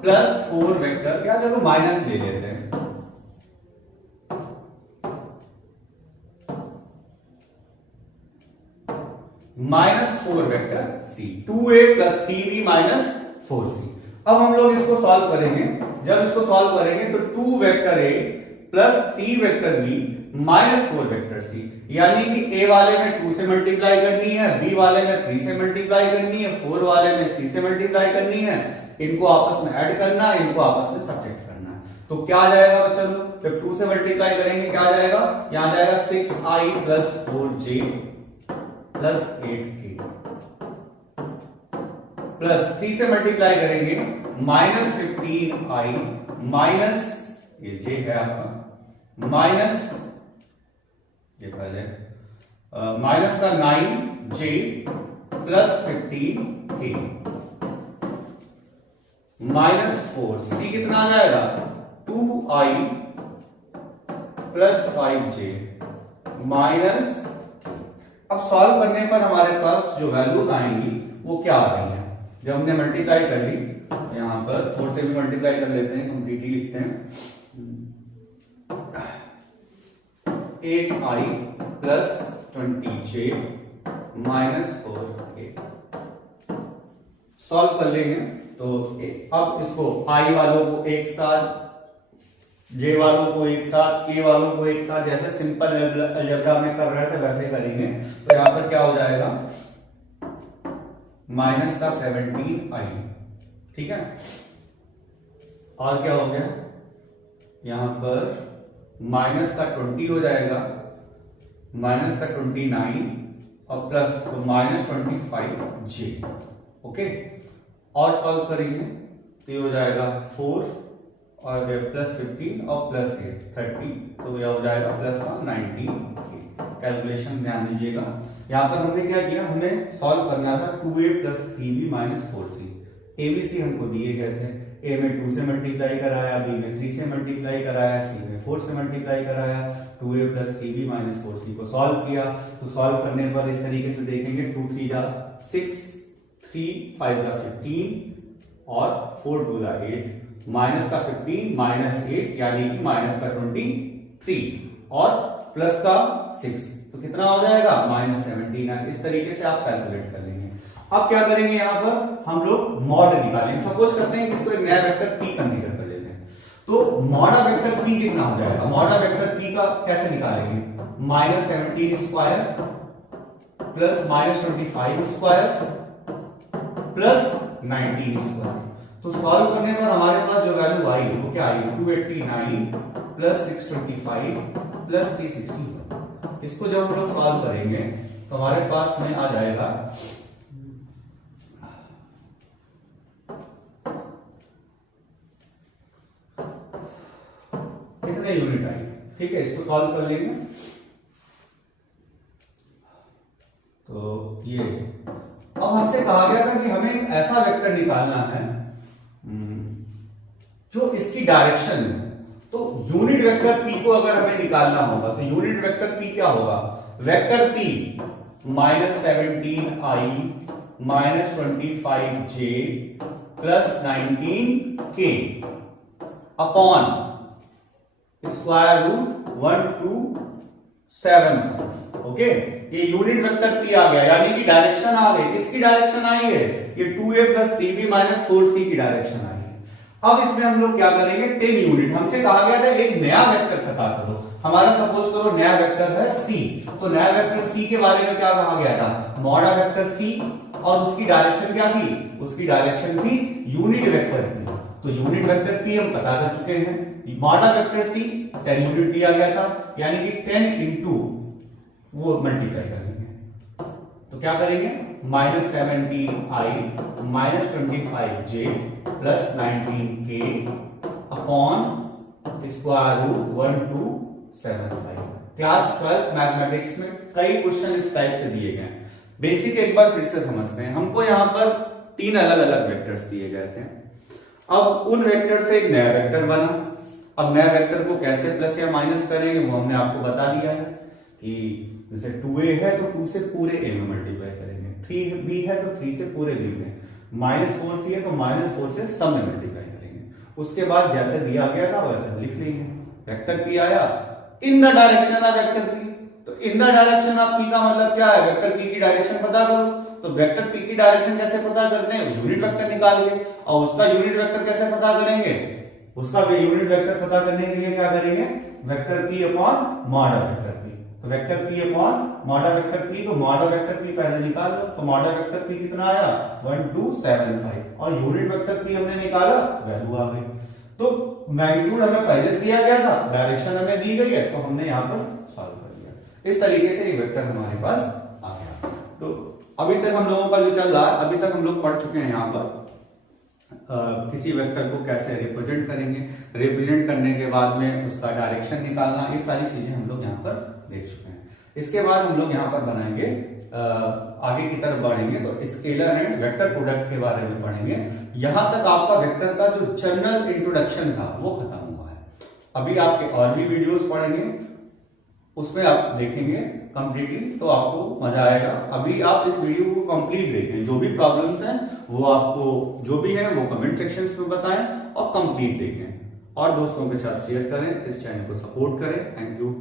plus 4 vector, क्या चलो माइनस ले लेते हैं, -4 वेक्टर सी, 2a plus 3b minus 4c। अब हम लोग इसको सॉल्व करेंगे। जब इसको सॉल्व करेंगे तो 2 vector a plus 3 vector b minus 4 vector c, यानी कि ए वाले में 2 से मल्टीप्लाई करनी है, बी वाले में 3 से मल्टीप्लाई करनी है, 4 वाले में सी से मल्टीप्लाई करनी है, इनको आपस में ऐड करना है, इनको आपस में सब्ट्रैक्ट करना है। तो क्या आ जाएगा बच्चों, जब 2 से मल्टीप्लाई करेंगे क्या आ जाएगा, यहां जाएगा 6i plus 4j plus 8k plus 3 से मल्टीप्लाई करेंगे -15i माइनस ये j है आपका माइनस ये पहले माइनस का 9j प्लस 15k -4 c कितना आ जाएगा 2i प्लस 5j माइनस। अब सॉल्व करने पर हमारे पास जो वैल्यूज आएंगी वो क्या आ रही है, जब हमने मल्टीप्लाई कर ली, यहां पर 4 से भी मल्टीप्लाई कर लेते हैं, कंप्लीटली लिखते हैं 8i plus 20j minus 4k। Solve कर लेंगे तो अब इसको i वालों को एक साथ, j वालों को एक साथ, k वालों को एक साथ, जैसे सिंपल अलजेब्रा में कर रहे थे वैसे करेंगे। तो यहां पर क्या हो जाएगा माइनस का 17i, ठीक है। और क्या हो गया, यहां पर माइनस का 20 हो जाएगा, माइनस का 29 और प्लस तो माइनस 25j, ओके। और सॉल्व करेंगे तो ये हो जाएगा 4 और प्लस 15 और प्लस 8 30, तो यह हो जाएगा प्लस 19। कैलकुलेशन ध्यान दीजिएगा, यहां पर हमने क्या किया, हमें सॉल्व करना था 2a plus 3b minus 4c। abc हमको दिए गए थे, a में 2 से मल्टीप्लाई कराया, b में 3 से मल्टीप्लाई कराया, c में 4 से मल्टीप्लाई कराया, 2a plus 3b minus 4c को सॉल्व किया। तो सॉल्व करने पर इस तरीके से देखेंगे 2 3 जा 6, 3 5 जा 15 और 4 2 जा 8, माइनस का 15 माइनस 8 यानी कि माइनस का 23 और प्लस का 6, तो कितना हो जाएगा -17। इस तरीके से आप कैलकुलेट कर लेंगे। अब क्या करेंगे, यहां पर हम लोग मॉड निकालेंगे। सपोज करते हैं कि इसको एक नया वेक्टर p कंसीडर कर लेते हैं, तो मॉडा वेक्टर p कितना हो जाएगा, मॉडा वेक्टर p का कैसे निकालेंगे, -17 square plus -25 square plus 19 square. तो सॉल्व करने पर हमारे पास जो वैल्यू आई वो क्या आई, 289 प्लस 625 प्लस 360। इसको जब हम लोग सॉल्व करेंगे तो हमारे पास में आ जाएगा कितने यूनिट आई, ठीक है। इसको सॉल्व कर लेंगे तो ये, अब हमसे कहा गया था कि हमें ऐसा वेक्टर निकालना है जो इसकी डायरेक्शन है। तो यूनिट वेक्टर p को अगर हमें निकालना होगा तो यूनिट वेक्टर p क्या होगा, vector p -17i -25j plus 19k upon square root 127। Okay, ये यूनिट वेक्टर p आ गया, यानी कि डायरेक्शन आ गई। किसकी डायरेक्शन आई है, ये 2a plus 3b minus 4c की डायरेक्शन आई है। अब इसमें हम लोग क्या करेंगे, 10 यूनिट, हमसे कहा गया था एक नया वेक्टर पता करो। हमारा सपोज करो नया वेक्टर है c, तो नया वेक्टर c के बारे में क्या कहा गया था, मॉडा वेक्टर c, और उसकी डायरेक्शन क्या थी, उसकी डायरेक्शन थी यूनिट वेक्टर p। तो यूनिट वेक्टर p हम पता कर चुके हैं, मॉडा वेक्टर c 10 यूनिट दिया गया था, यानी कि 10 इंटू वो मल्टीप्लाई करेंगे। तो क्या करेंगे, -17i -25j plus 19k upon square root 1275। Class 12 mathematics में कई क्वेश्चन इस टाइप से दिए गए हैं। बेसिक एक बार फिर से समझते हैं। हमको यहां पर 3 अलग अलग वेक्टर्स दिए गए थे। अब उन वेक्टर से एक नया वेक्टर बना। अब नया वेक्टर को कैसे प्लस या माइनस करेंगे वो हमने आपको बता दिया है कि जैसे 2a है तो 2 से पूरे a में मल्टीप्लाई करेंगे, 3b है तो 3 से पूरे b में, -4c है तो -4 से सब में मल्टीप्लाई करेंगे। उसके बाद जैसे दिया गया था वैसे लिख लेंगे। वेक्टर p आया इन the direction of vector p, तो इन द डायरेक्शन ऑफ p का मतलब क्या है, वेक्टर p की डायरेक्शन पता करो। तो वेक्टर p की डायरेक्शन कैसे पता करते हैं, यूनिट वेक्टर निकाल के, और उसका यूनिट वेक्टर कैसे पता करेंगे, उसका यूनिट वेक्टर पता करने के लिए क्या करेंगे, vector p upon mod vector p। तो vector p upon mod vector p, तो मॉड वेक्टर p पहले निकाल लो। तो मॉड वेक्टर p कितना आया 1275, और यूनिट वेक्टर p हमने निकाला, वैल्यू आ गई। तो मैग्नीट्यूड हमें पहले से दिया गया था, डायरेक्शन हमें दी गई है, तो हमने यहाँ पर सॉल्व कर लिया। इस तरीके से ये वेक्टर हमारे पास आ गया। तो अभी तक हम लोगों का जो चल रहा है, अभी तक हम लोग पढ़ चुके हैं यहाँ पर किसी वेक्टर को कैसे रिप्रेजेंट करेंगे, रिप्रेजेंट करने के बाद में उसका डायरेक्शन निकालना, ये सारी चीजें हम लोग यहाँ पर देख चुके हैं। इसके बाद हम लोग यहाँ पर बनाएंगे, आगे की तरफ बढ़ेंगे तो स्केलर एंड वेक्टर प्रोडक्ट के बारे में पढ़ेंगे। यहां तक आपका वेक्टर का जो जनरल इंट्रोडक्शन था वो खत्म हुआ है। अभी आपके और भी वीडियोस पढ़ेंगे, उसमें आप देखेंगे कंप्लीटली, तो आपको मजा आएगा। अभी आप इस वीडियो को कंप्लीट देखें, जो भी प्रॉब्लम्स हैं वो आपको जो भी है वो कमेंट सेक्शन में बताएं और कंप्लीट देखें, और दोस्तों के साथ शेयर करें, इस चैनल को सपोर्ट करें। Thank you.